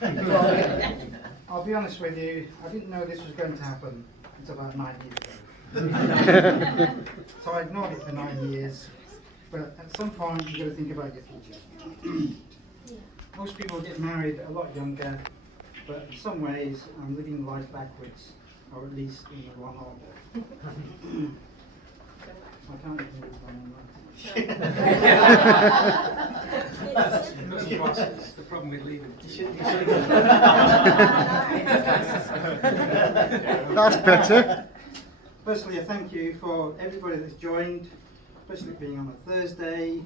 Well, I'll be honest with you, I didn't know this was going to happen until about 9 years ago. So I ignored it for 9 years, but at some point you've got to think about your future. Most people get married a lot younger, but in some ways I'm living life backwards, or at least in the wrong order. I can't even read my own That's the problem with leaving. That's better. Firstly, I thank you for everybody that's joined, especially being on a Thursday.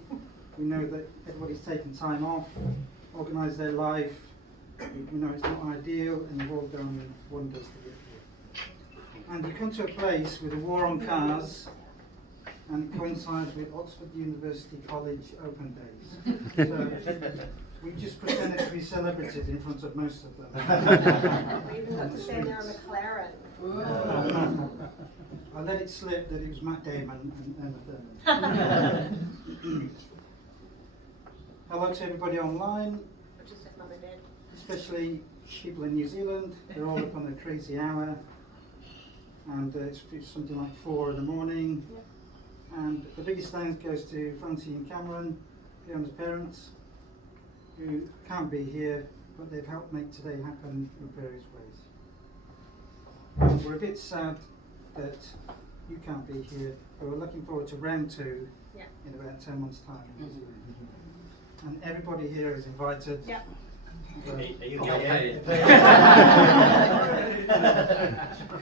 We know that everybody's taken time off, organised their life. We know it's not ideal, and you've all done wonders to get here. And you come to a place with a war on cars, and it coincides with Oxford University College Open Days. So we just pretended to be celebrities in front of most of them. We even got to stand there on the McLaren. I let it slip that it was Matt Damon and Emma Thurman. Hello to everybody online, Which is just Mother did. especially people in New Zealand. They're all up on a crazy hour, and it's something like 4 in the morning. Yep. And the biggest thanks goes to Francie and Cameron, Fiona's parents, who can't be here, but they've helped make today happen in various ways. And we're a bit sad that you can't be here, but we're looking forward to round 2 Yeah. in about 10 months' time. And everybody here is invited. Yep.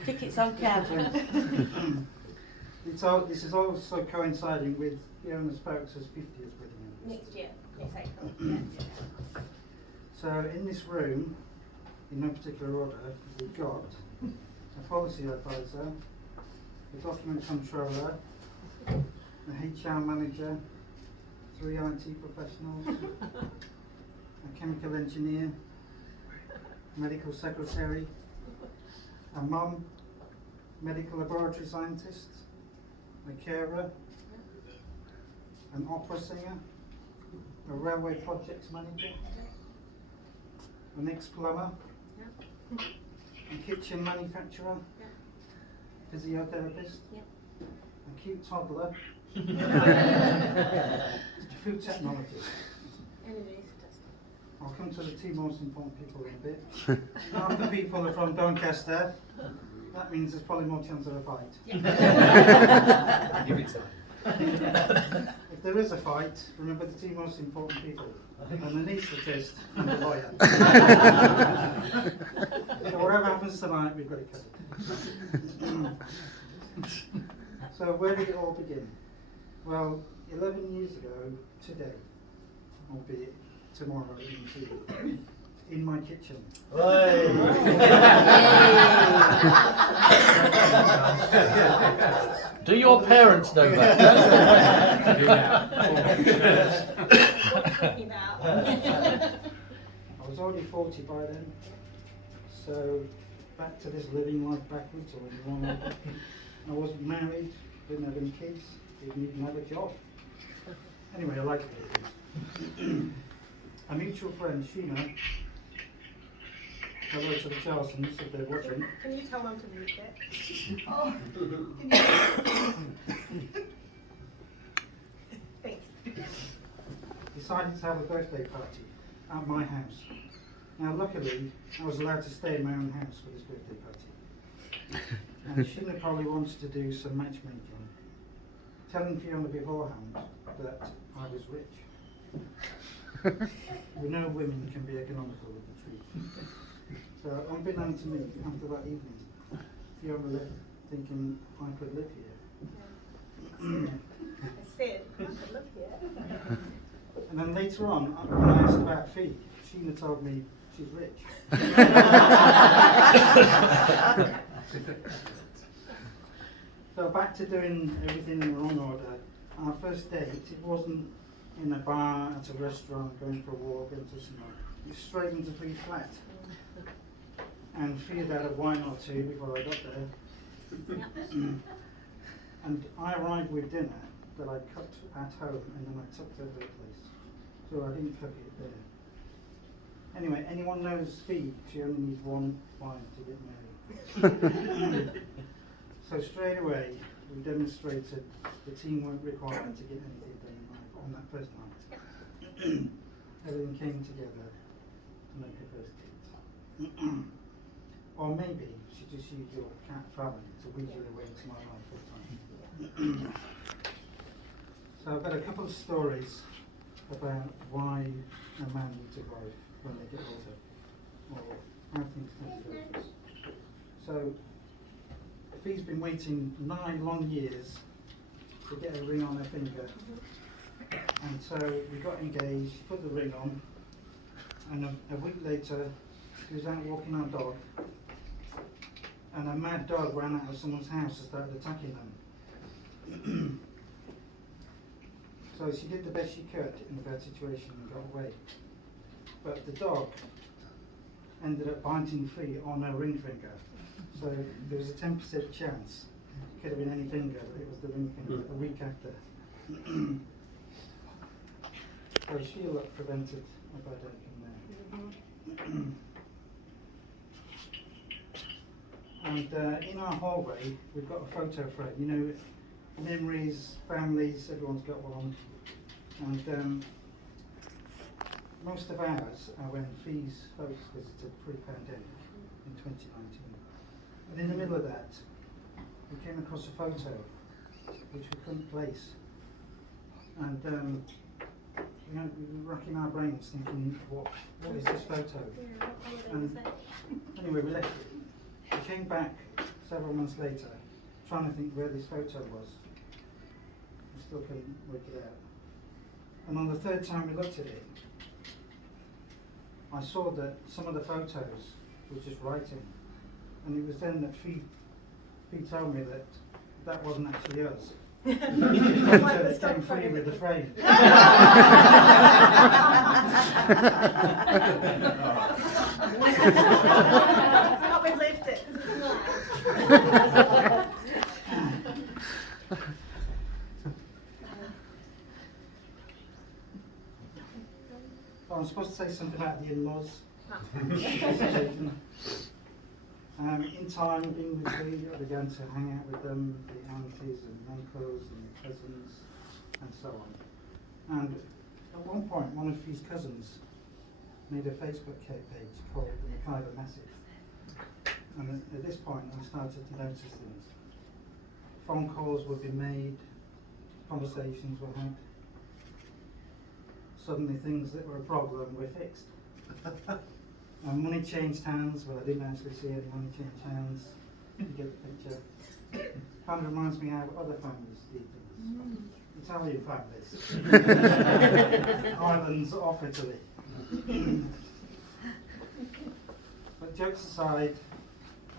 Tickets on Kevin. This is also coinciding with Fiona Spokes' 50th wedding anniversary. Next year, next April. Yeah. So in this room, in no particular order, we've got a policy advisor, a document controller, a HR manager, 3 IT professionals, a chemical engineer, a medical secretary, a mum, medical laboratory scientist, a carer, an opera singer, a railway projects manager, an ex-plumber, a kitchen manufacturer, physiotherapist, a cute toddler, a food technologist. And it is just. I'll come to the 2 most important people in a bit. Half the people are from Doncaster. That means there's probably more chance of a fight. Give it time. If there is a fight, remember the 2 most important people, an anaesthetist and a lawyer. So whatever happens tonight, we've got it covered. So where did it all begin? Well, 11 years ago today, albeit tomorrow in my kitchen. Do your parents know that? Talking about. I was already 40 by then, so back to this living life backwards or in the wrong order. I wasn't married, didn't have any kids, didn't even have a job. Anyway, I liked it. A mutual friend, Sheena, hello to the Charlesons if they're watching, Can you tell them to mute it? Oh, Thanks. decided to have a birthday party at my house. Now luckily, I was allowed to stay in my own house for this birthday party. And Sheena probably wants to do some matchmaking, telling Fiona beforehand that I was rich. We know women can be economical with the truth. So unbeknown to me, after that evening, Fiona left thinking I could live here. I said, I could live here. And then later on, when I asked about fee, Sheena told me she's rich. So back to doing everything in the wrong order. Our first date, it wasn't in a bar, at a restaurant, going for a walk, going to somewhere. It was straight into Free Flat. And feared out a wine or 2 before I got there. And I arrived with dinner that I cooked at home and then I took to the place. So I didn't cook it there. Anyway, anyone knows Fee? She only needs one wife to get married. So straight away, we demonstrated the teamwork required to get anything done in life on that first night. Everything came together to make her first date. Or maybe she just used your cat Fallon to weasel her way into my life full time. So I've got a couple of stories about why a man needs a wife when they get older, or how things tend to go for us. So Fee's been waiting 9 long years to get a ring on her finger, and so we got engaged, put the ring on, and a week later she was out walking our dog, and a mad dog ran out of someone's house and started attacking them. So she did the best she could in a bad situation and got away. But the dog ended up biting Fee on her ring finger. So there was a 10% chance. It could have been any finger, but it was the ring finger a week after. So Sheila prevented a bad outcome there. And in our hallway, we've got a photo frame. You know, memories, families, everyone's got one. And most of ours are when Fee's folks visited pre-pandemic in 2019. And in the middle of that, we came across a photo which we couldn't place. And we were racking our brains thinking, what is this photo? And anyway, we left it. We came back several months later, trying to think where this photo was. We still couldn't work it out. And on the third time we looked at it, I saw that some of the photos were just writing. And it was then that Fee told me that that wasn't actually us. The photo that came free with the frame. But we've left it because it's alive. Well, I'm supposed to say something about the in-laws. In time, being with Fee, I began to hang out with them, the aunties and uncles and cousins, and so on. And at one point, one of Fee's cousins made a Facebook page called the McIver Massive. And at this point, I started to notice things. Phone calls would be made, conversations were had. Suddenly, things that were a problem were fixed. And money changed hands, but I didn't actually see any money change hands. You get the picture. Kind of reminds me how other families do things. Italian families. Islands off Italy. But jokes aside,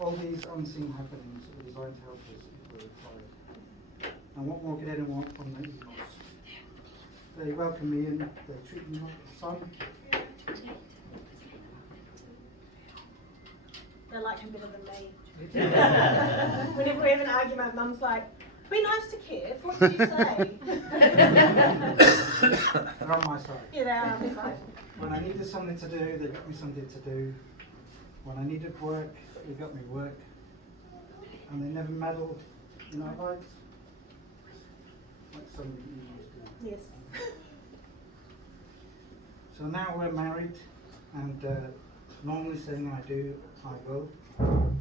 all these unseen happenings are designed to help us if we're required. And what more could anyone want from the in-laws? They welcome me in, they treat me like a son. They like him better than me. Whenever we have an argument, Mum's like, be nice to Kev, what did you say? They're on my side. Yeah, they are on the side. When I needed something to do, they got me something to do. When I needed work, they got me work. And they never meddled in our lives. Like some of the in-laws do. Yes. So now we're married, and normally saying I do, I will.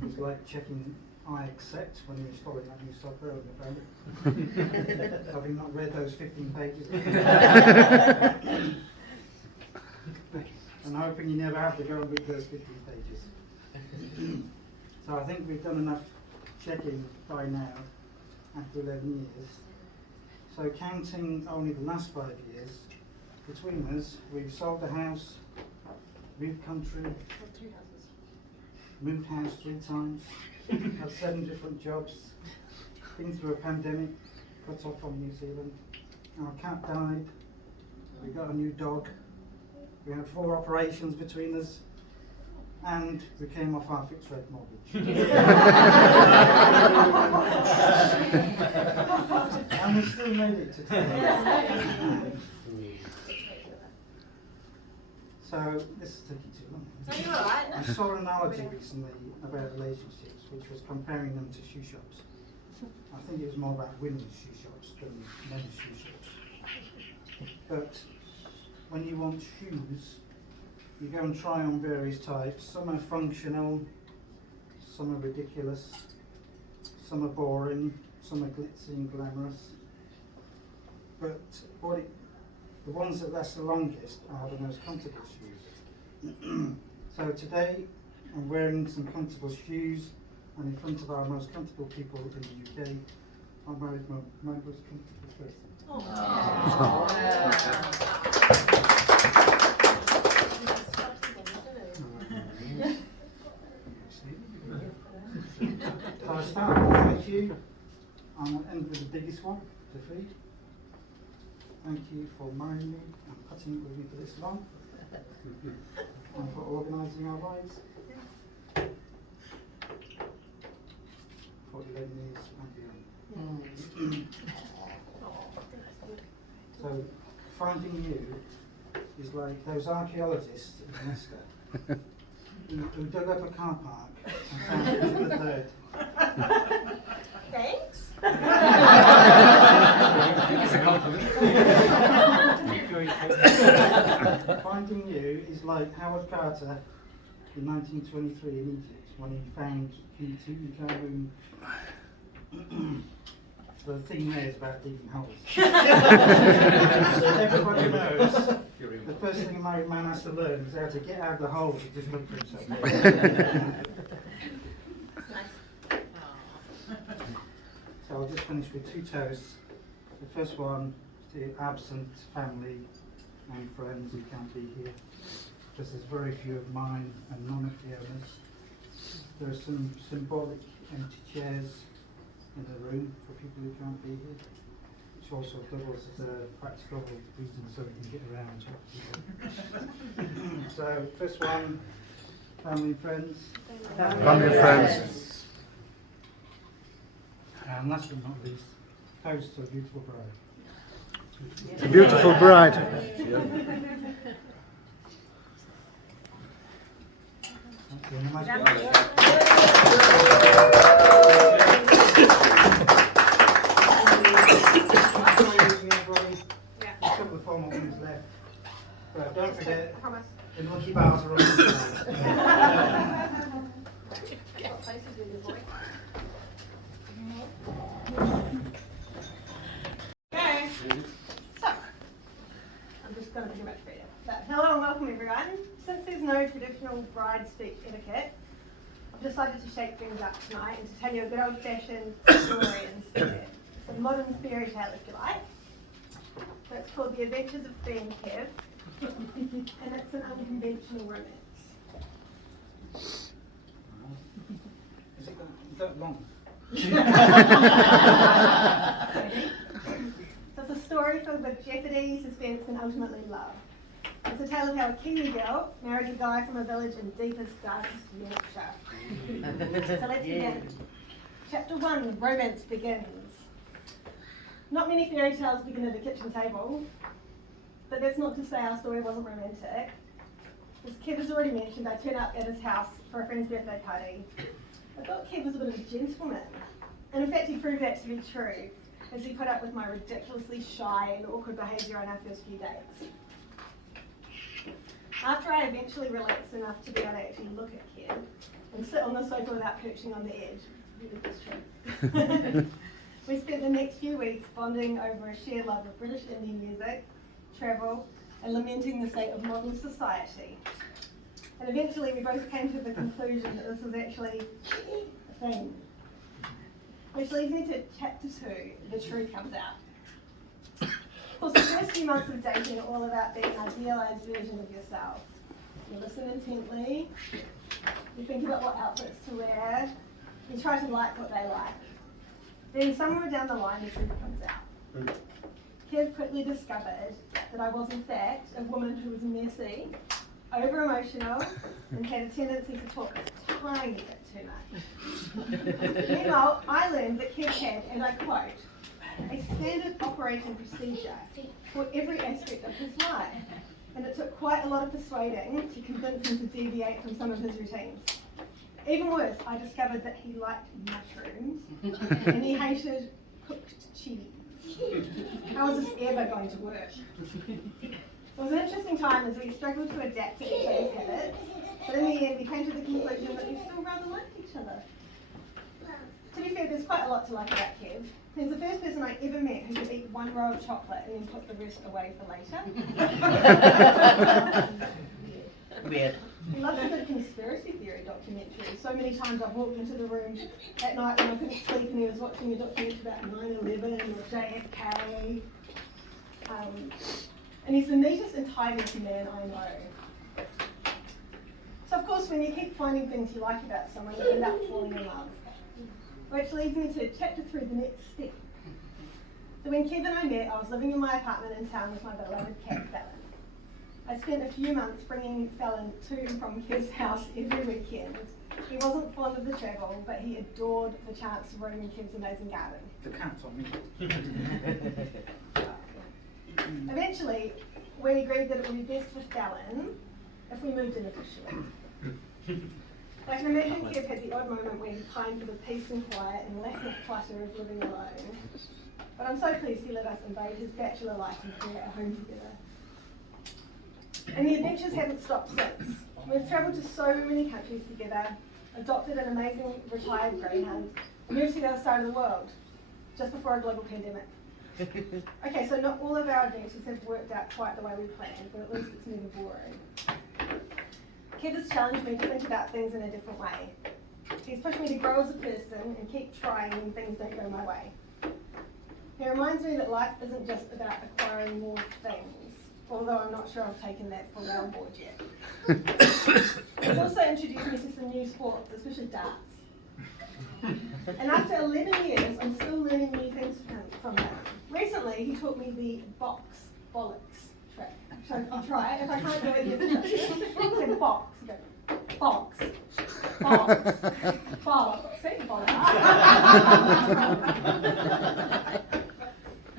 It's like checking I accept when you're installing that new software on your phone. Having not read those 15 pages. And hoping you never have to go and read those 15 pages. So I think we've done enough checking by now, after 11 years. So counting only the last 5 years, between us, we've sold the house, moved country, Well, 2 houses. moved house 3 times, had 7 different jobs, been through a pandemic, cut off from New Zealand. Our cat died, we got a new dog, we had 4 operations between us, and we came off our fixed rate mortgage. And we still made it to today. So this is taking too long. No, you're alright. I saw an analogy recently about relationships, which was comparing them to shoe shops. I think it was more about women's shoe shops than men's shoe shops. But when you want shoes, you go and try on various types. Some are functional, some are ridiculous, some are boring, some are glitzy and glamorous. But the ones that last the longest are the most comfortable shoes. So today I'm wearing some comfortable shoes, and in front of our most comfortable people in the UK, I'm married my most comfortable person. So I start with thank you. I'm going to end with the biggest one, defeat. Thank you for marrying me and putting it with me for this long, and for organising our lives for 11 years and beyond. So finding you is like those archaeologists in Leicester who dug up a car park and found it in the third. Thanks. It's a compliment. Finding you is like Howard Carter in 1923 in Egypt when he found Tutankhamun. The theme there is about digging holes. Everybody knows the first thing a married man has to learn is how to get out of the holes he just dug for himself. So I'll just finish with two toasts. The first one is to absent family and friends who can't be here, because there's very few of mine and none of the others. There are some symbolic empty chairs in the room for people who can't be here, which also doubles as a practical reason so we can get around to people. So first one, family and friends. Family and friends. And last but not least, toast to a beautiful bride. It's a beautiful bride. Thank you. And a nice Yeah. bit. Yeah. A couple of formal things left. But don't forget, Promise. the monkey bars are on the side. Got places with your voice. Okay. So, I'm just going to do much better. But hello and welcome everyone. Since there's no traditional bride speech etiquette, I've decided to shake things up tonight and to tell you a good old fashioned story instead. It's a modern fairy tale if you like. So it's called The Adventures of Fee and Kev, and it's an unconventional romance. Is that long? So it's a story filled with jeopardy, suspense, and ultimately love. It's a tale of how a Kiwi girl marries a guy from a village in deepest, darkest Yorkshire. So let's begin. Chapter 1, Romance begins. Not many fairy tales begin at a kitchen table, but that's not to say our story wasn't romantic. As Kev has already mentioned, I turned up at his house for a friend's birthday party. I thought Kev was a bit of a gentleman, and in fact he proved that to be true, as he put up with my ridiculously shy and awkward behaviour on our first few dates. After I eventually relaxed enough to be able to actually look at Kev and sit on the sofa without perching on the edge, that's true. We spent the next few weeks bonding over a shared love of British Indian music, travel, and lamenting the state of modern society. And eventually we both came to the conclusion that this was actually a thing. Which leads me to chapter 2, the truth comes out. Of course, the first few months of dating are all about being an idealised version of yourself. You listen intently, you think about what outfits to wear, you try to like what they like. Then somewhere down the line, the truth comes out. Kev quickly discovered that I was in fact a woman who was messy, over-emotional, and had a tendency to talk a tiny bit too much. Meanwhile, I learned that Kev had, and I quote, a standard operating procedure for every aspect of his life. and it took quite a lot of persuading to convince him to deviate from some of his routines. Even worse, I discovered that he liked mushrooms and he hated cooked cheese. How was this ever going to work? It was an interesting time as we struggled to adapt to each other's habits, but in the end we came to the conclusion that we still rather liked each other. To be fair, there's quite a lot to like about Kev. He's the first person I ever met who could eat one row of chocolate and then put the rest away for later. Weird. He loves a good conspiracy theory documentary. So many times I've walked into the room at night when I couldn't sleep and he was watching a documentary about 9/11 or JFK. And he's the neatest and tidiest man I know. So of course when you keep finding things you like about someone, you end up falling in love. Which leads me to chapter 3, the next step. So when Kev and I met, I was living in my apartment in town with my beloved cat, Fallon. I spent a few months bringing Fallon to and from Kev's house every weekend. He wasn't fond of the travel, but he adored the chance to roam in Kev's amazing garden. The cat's on me. Eventually, we agreed that it would be best for Fallon if we moved in officially. I can imagine Kev had the odd moment where he pined for the peace and quiet and lack of clutter of living alone. But I'm so pleased he let us invade his bachelor life and create a home together. And the adventures haven't stopped since. We've travelled to so many countries together, adopted an amazing retired greyhound, and moved to the other side of the world, just before a global pandemic. Okay, so not all of our adventures have worked out quite the way we planned, but at least it's never boring. Kev has challenged me to think about things in a different way. He's pushed me to grow as a person and keep trying when things don't go my way. He reminds me that life isn't just about acquiring more things, although I'm not sure I've taken that fully on board yet. He's also introduced me to some new sports, especially darts. And after 11 years, I'm still learning new things from him. Recently, he taught me the bollocks trick. So I'll try it. If I can't do it, you have to say box. You go, box. Say bollocks.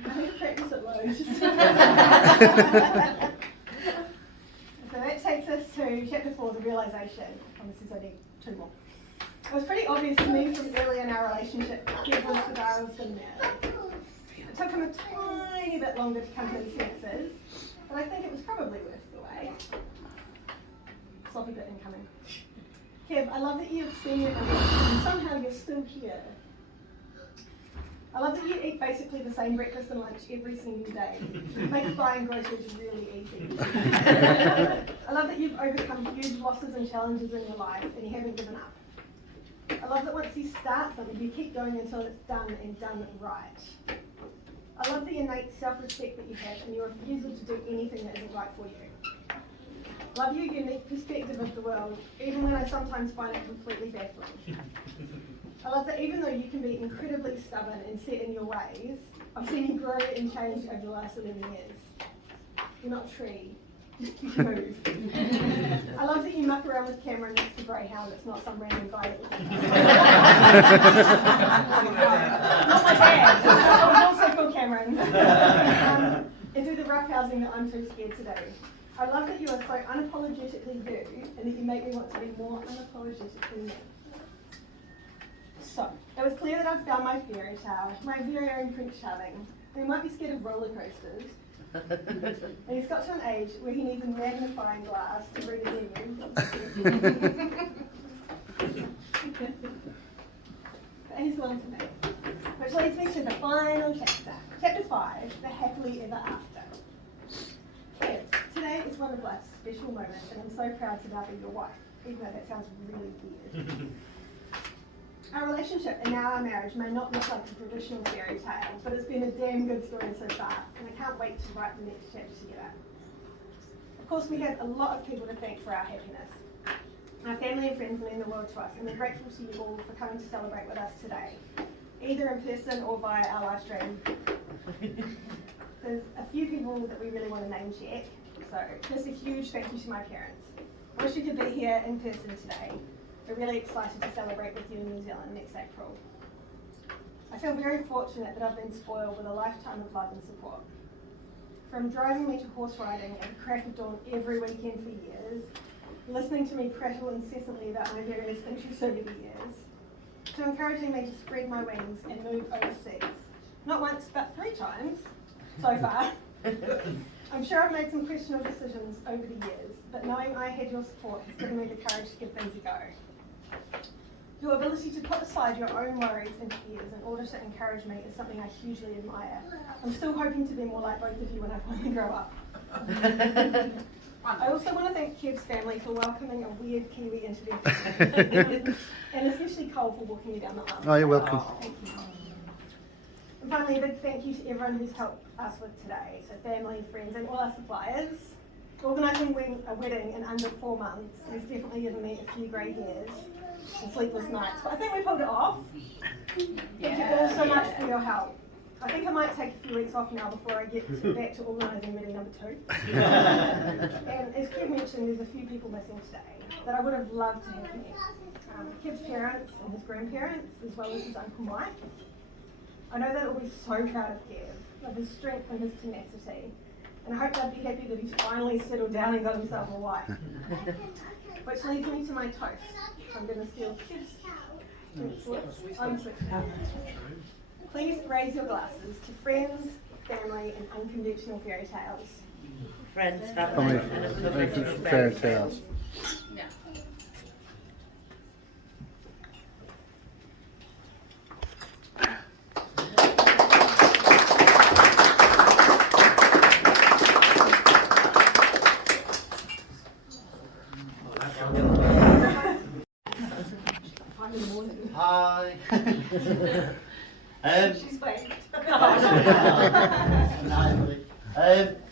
I need to practice it loads. So that takes us to chapter 4, the realisation. This is only 2 more. It was pretty obvious to me from early in our relationship that Kev was the guy I was going to marry. It took him a tiny bit longer to come to his senses, but I think it was probably worth the wait. Sloppy bit incoming. Kev, I love that you've seen your ambition and somehow you're still here. I love that you eat basically the same breakfast and lunch every single day. It makes buying groceries really easy. I love that you've overcome huge losses and challenges in your life and you haven't given up. I love that once you start something, you keep going until it's done and done right. I love the innate self-respect that you have and your refusal to do anything that isn't right for you. I love your unique perspective of the world, even when I sometimes find it completely baffling. I love that even though you can be incredibly stubborn and set in your ways, I've seen you grow and change over the last 11 years. You're not a tree. You move. I love that you muck around with Cameron next to Greyhound. It's not some random guy that not my dad. I was also called Cameron. And do the roughhousing that I'm too scared to do. I love that you are so unapologetically you and that you make me want to be more unapologetically me. So, it was clear that I've found my fairy tale, my very own Prince Charming. He might be scared of roller coasters. And he's got to an age where he needs a magnifying glass to read a menu. But he's the one for me. Which leads me to the final chapter. Chapter 5, the happily ever after. Kev, today is one of life's special moments and I'm so proud to now be your wife, even though that sounds really weird. Our relationship and now our marriage may not look like a traditional fairy tale, but it's been a damn good story so far, and I can't wait to write the next chapter together. Of course, we have a lot of people to thank for our happiness. Our family and friends mean the world to us, and we're grateful to you all for coming to celebrate with us today, either in person or via our live stream. There's a few people that we really want to name check, so just a huge thank you to my parents. I wish you could be here in person today. We're really excited to celebrate with you in New Zealand next April. I feel very fortunate that I've been spoiled with a lifetime of love and support. from driving me to horse riding at the crack of dawn every weekend for years, listening to me prattle incessantly about my various interests over the years, to encouraging me to spread my wings and move overseas. Not once, but 3 times so far. I'm sure I've made some questionable decisions over the years, but knowing I had your support has given me the courage to give things a go. Your ability to put aside your own worries and fears in order to encourage me is something I hugely admire. I'm still hoping to be more like both of you when I finally grow up. I also want to thank Kev's family for welcoming a weird Kiwi into their family, and especially Cole for walking me down the aisle. Oh, you're welcome. Thank you. And finally, a big thank you to everyone who's helped us with today, so family, friends, and all our suppliers. Organising a wedding in under 4 months has definitely given me a few grey hairs and sleepless nights, but I think we pulled it off. Thank you all so much for your help. I think I might take a few weeks off now before I get back to organising wedding number 2. And as Kev mentioned, there's a few people missing today that I would have loved to have met. Kev's parents and his grandparents, as well as his Uncle Mike. I know they'll be so proud of Kev, of his strength and his tenacity. And I hope they'll be happy that he's finally settled down and got himself a wife. Which leads me to my toast. I'm going to steal Kev's own switch. Please raise your glasses to friends, family, and unconventional fairy tales. Friends, Family, family, and unconventional fairy tales. Hi. She's fake. Good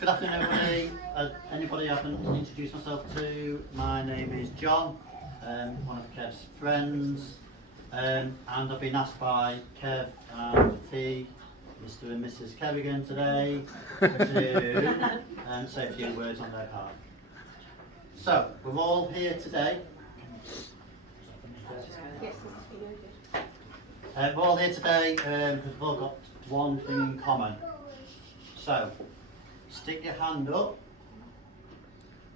afternoon, everybody. Anybody I haven't introduced myself to, my name is John, one of Kev's friends, and I've been asked by Kev and Fee, Mr. and Mrs. Kerrigan today, to say a few words on their behalf. So, we're all here today. Yes, this is for you. We're all here today because we've all got one thing in common. So, stick your hand up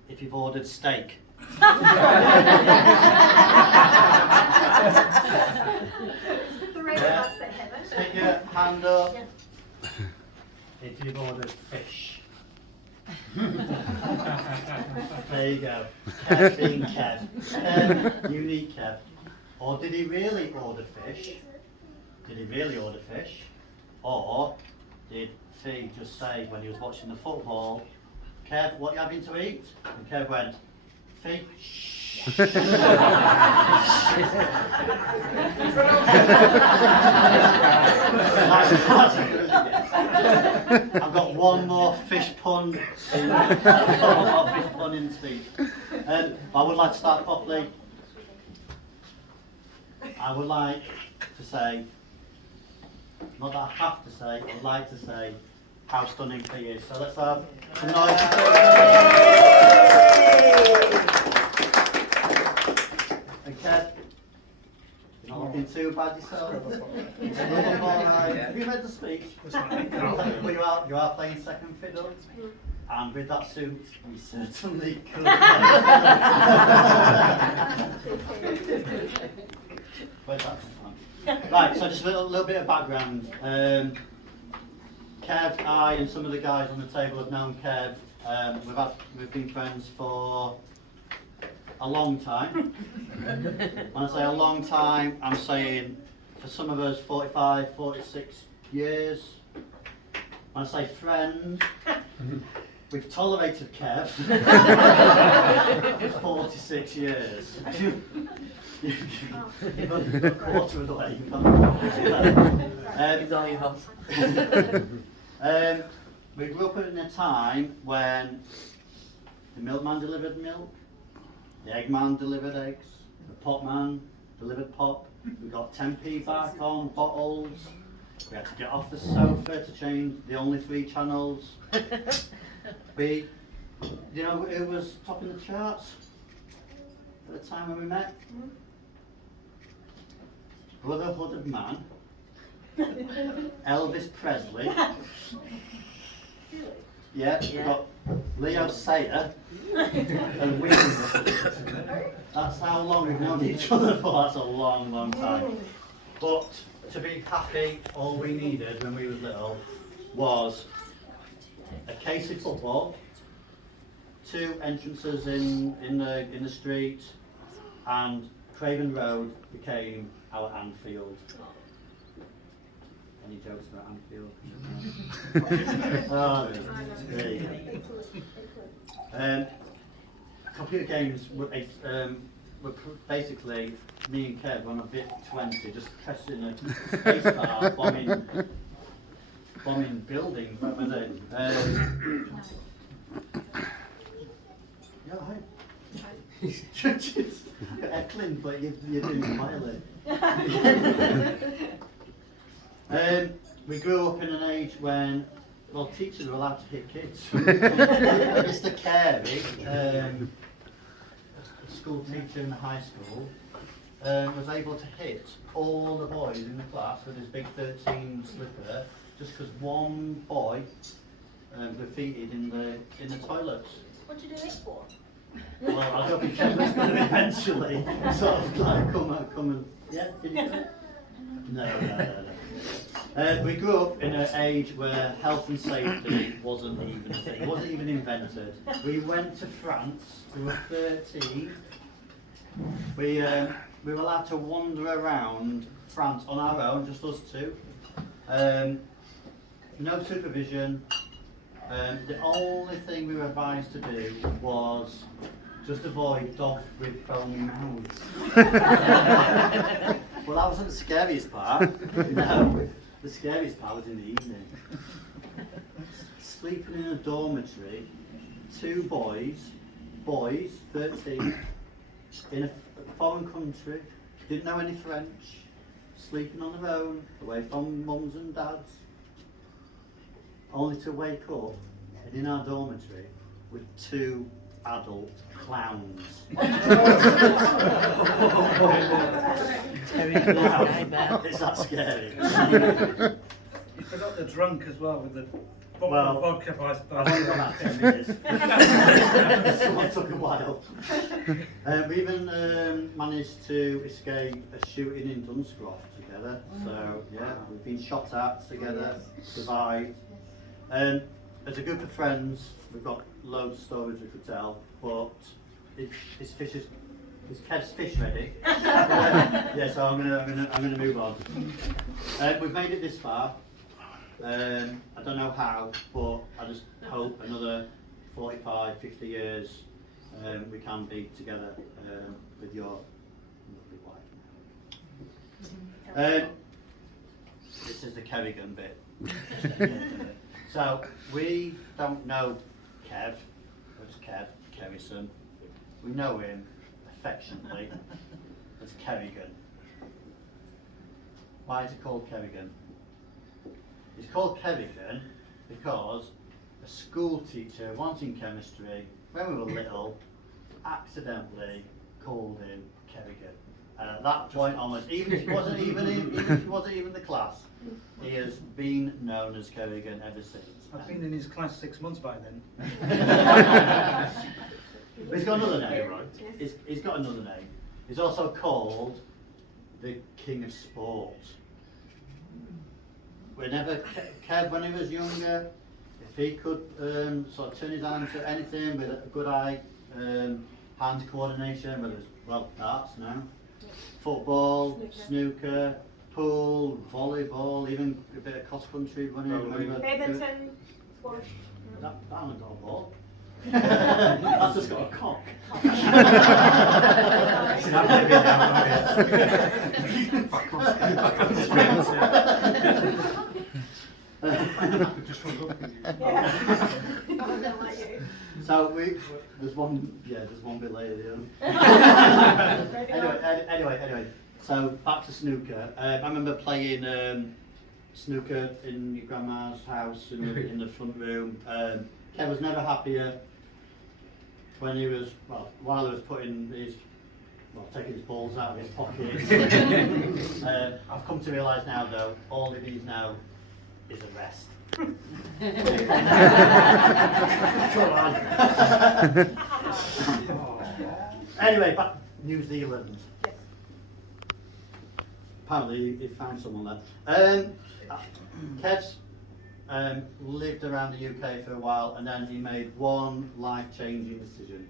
if you've ordered steak. Is it the rest of us that haven't? Stick your hand up if you've ordered fish. There you go. Kev being Kev. Unique Kev. Or did he really order fish? Did he really order fish? Or did Fee just say when he was watching the football, Kev, what are you having to eat? And Kev went, Fee, shh. I've got one more fish pun in speech. I would like to start properly. I would like to say, not that I have to say, I would like to say how stunning Fee is. So let's have some noise. And Kev, you're not looking too bad yourself. It's a little more right. Have you read the speech? Well, you are playing second fiddle. And with that suit, you certainly could. Where's that from? Right, so just a little bit of background. Kev, I and some of the guys on the table have known Kev. We've been friends for a long time. When I say a long time, I'm saying for some of us 45, 46 years. When I say friends, we've tolerated Kev for 46 years. You've got a quarter of the way. We grew up in a time when the milkman delivered milk, the eggman delivered eggs, the potman delivered pop. We got 10p back on bottles. We had to get off the sofa to change the only 3 channels. You know, it was topping the charts at the time when we met. Brotherhood of Man, Elvis Presley. Yeah, we've got Leo Sayer and Wigan. That's how long we've known each other for. That's a long, long time. But to be happy, all we needed when we were little was a case of football, 2 entrances in the street, and Craven Road became our Anfield. Any jokes about Anfield? Oh, there you go. Computer games were basically me and Kev on a bit 20, just pressing a space bar, bombing buildings. That was it. Yeah, hi. Just echoing, but you're doing quietly. We grew up in an age when, well, teachers were allowed to hit kids. Mr. Carey, a school teacher in the high school, was able to hit all the boys in the class with his big 13 slipper just because one boy graffitied in the toilets. What did you do it for? Well, I got to be careful eventually sort of like come and yeah, did you do it? No. We grew up in an age where health and safety wasn't even a thing, it wasn't even invented. We went to France, we were 13. We were allowed to wander around France on our own, just us two. No supervision. The only thing we were advised to do was just avoid dogs with foamy mouths. Well, that wasn't the scariest part. No, the scariest part was in the evening. Sleeping in a dormitory, 2 boys, 13, in a foreign country, didn't know any French, sleeping on their own, away from mums and dads, only to wake up in our dormitory with 2 adult clowns. Now, is that scary? You forgot the drunk as well with the bottle Well, of vodka by I've only got that 10 minutes. Someone took a while. We even managed to escape a shooting in Dunscroft together. So yeah, we've been shot at together, survived. As a group of friends, we've got loads of stories we could tell, but is Kev's fish ready? Yeah, so I'm gonna move on. We've made it this far. I don't know how, but I just hope another 45, 50 years we can be together with your lovely wife. This is the Kerrigan bit. So we don't know Kev, it's Kev Kerrison. We know him affectionately as Kerrigan. Why is he called Kerrigan? He's called Kerrigan because a school teacher once in chemistry, when we were little, accidentally called him Kerrigan. And at that point onwards, even if he wasn't even in the class, he has been known as Kerrigan ever since. I've been in his class 6 months by then. But he's got another name, right? He's got another name. He's also called the King of Sport. Whenever Kev, when he was younger, if he could sort of turn his hand to anything with a good eye, hand coordination, whether it's, well, darts now, football, snooker, pool, volleyball, even a bit of cross country running. Badminton, squash. That hasn't got a ball. That's just got a cock. Yeah. I don't like you. So there's one bit later. Anyway. So back to snooker. I remember playing snooker in your grandma's house in the front room. Kev was never happier when he was, well, while he was putting taking his balls out of his pockets. I've come to realise now though, all he needs now is a rest. Anyway, back New Zealand. Apparently he found someone there. Kev's lived around the UK for a while, and then he made one life-changing decision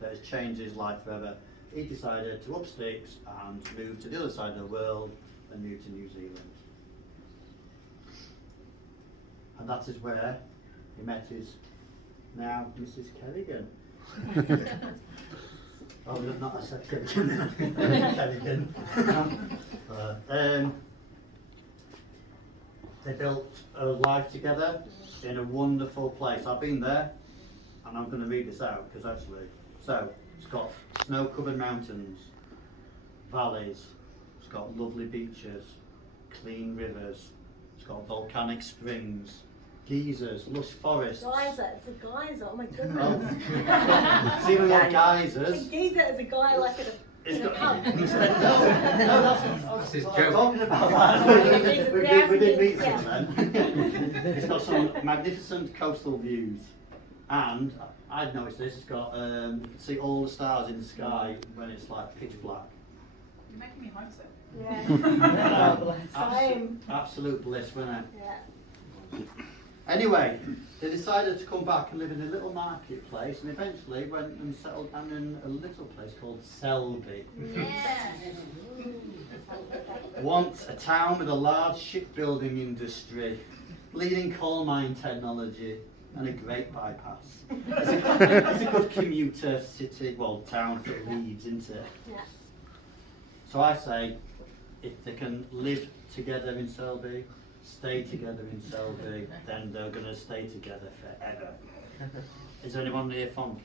that has changed his life forever. He decided to up sticks and move to the other side of the world and move to New Zealand. And that is where he met his now Mrs. Kerrigan. Oh, there's not a second Kerrigan. They built a life together in a wonderful place. I've been there, and I'm going to read this out because actually, so it's got snow-covered mountains, valleys, it's got lovely beaches, clean rivers, it's got volcanic springs, geysers, lush forests. Geyser, it's a geyser, oh my Oh, goodness. it's even got A geysers. geyser is a guy like at It's in a got, pub. no, that's his I'm joke. talking about that. we did meet Yeah. some then. It's got some magnificent coastal views, and I'd noticed this. It's got you can see all the stars in the sky when it's like pitch black. You're making me homesick. Yeah. Same. Absolute bliss, wasn't it? Yeah. Anyway, they decided to come back and live in a little marketplace, and eventually went and settled down in a little place called Selby. Once a town with a large shipbuilding industry, leading coal mine technology, and a great bypass. It's a good commuter city, well, town for Leeds, isn't it? Yeah. So I say, if they can live together in Selby, stay together in Selby, then they're going to stay together forever. Is there anyone here from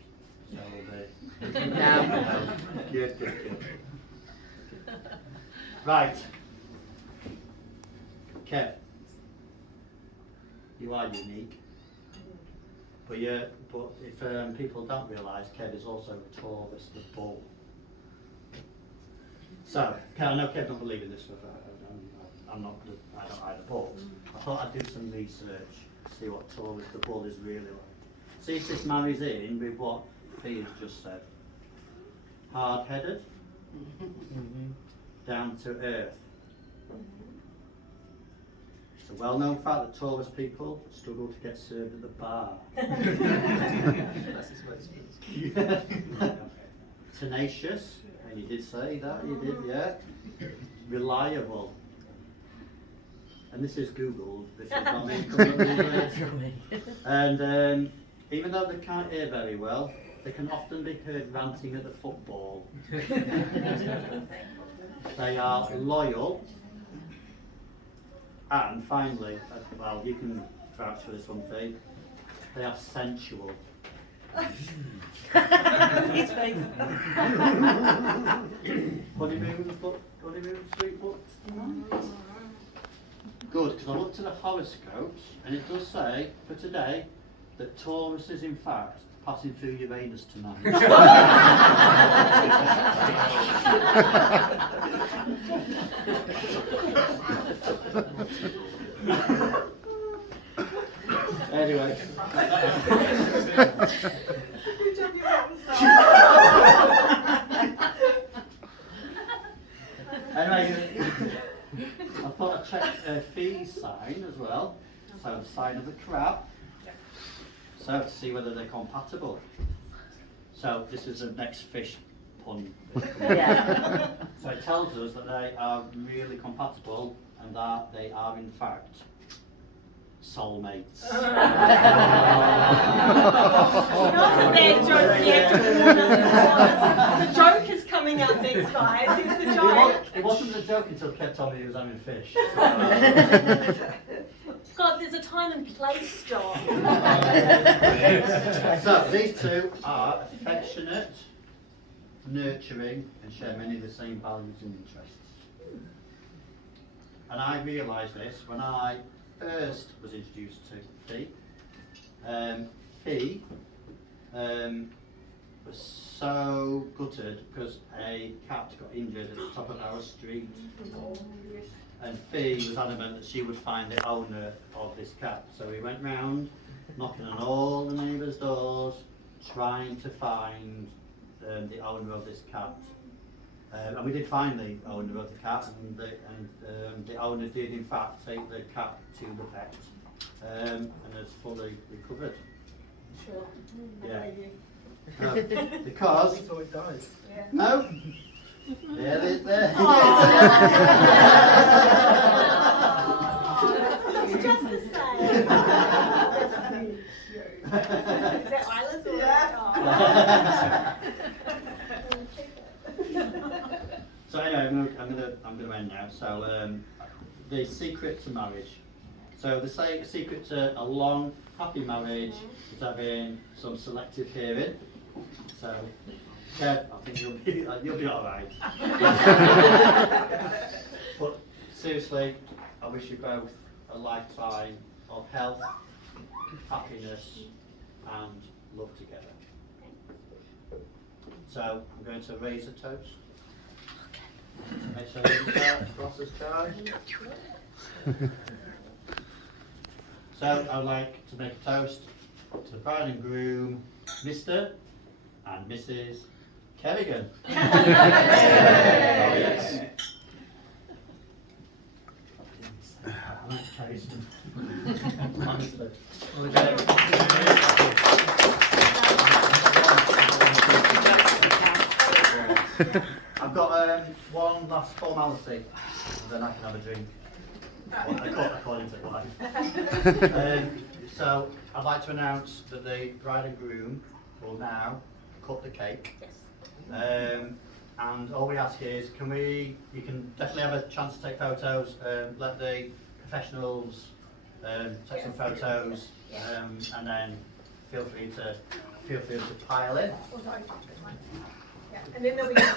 Selby? No. Good. Right. Kev, you are unique. But if people don't realise, Kev is also Taurus the bull. So, I know Kev don't believe in this stuff. I don't either, but I thought I'd do some research, see what Taurus the bull is really like. See if this marries in with what Fia's just said. Hard-headed, down to earth. It's a well-known fact that Taurus people struggle to get served at the bar. That's his way of speaking. Tenacious, and you did say that, you did, yeah. Reliable. And this is Googled, this is not me coming up with it. And even though they can't hear very well, they can often be heard ranting at the football. They are loyal. And finally, well, you can vouch for this one, Fee, they are sensual. His face. Honeymoon, sweet books. Good, because I looked at the horoscopes, and it does say, for today, that Taurus is in fact passing through Uranus tonight. Anyway. Anyway, I thought I'd check Fee's sign as well. So the sign of the crab. So to see whether they're compatible. So this is the next fish pun. Yeah. So it tells us that they are really compatible and that they are in fact soulmates. Not a bad joke yet. The joke is coming out next, guys. Here's the joke. It wasn't a joke until Kev told me he was having fish. God, there's a time and place, John. So these two are affectionate, nurturing, and share many of the same values and interests. And I realised this when I first was introduced to Fee. Fee were so gutted because a cat got injured at the top of our street. And Fee was adamant that she would find the owner of this cat. So we went round, knocking on all the neighbours' doors, trying to find the owner of this cat. And we did find the owner of the cat, and the owner did in fact take the cat to the vet, and has fully recovered. Sure. Yeah. Because We thought it died. Yeah. no, there it there. It's just the same. Is that Isla's or? Yeah. So anyway, I'm gonna end now. So the secret to marriage. So the secret to a long, happy marriage is having some selective hearing. So, Kev, I think you'll be all right. But seriously, I wish you both a lifetime of health, happiness, and love together. So I'm going to raise a toast. Make sure you start Ross's charge. So I'd like to make a toast to the bride and groom, Mr. and Mrs. Kerrigan. Oh, yes. I like Kerrigan. Honestly. I've got one last formality, and then I can have a drink. According to the wife. So I'd like to announce that the bride and groom will now cut the cake. And all we ask is, you can definitely have a chance to take photos, let the professionals take some photos, and then feel free to pile in. Yeah, and then there'll be. Yeah.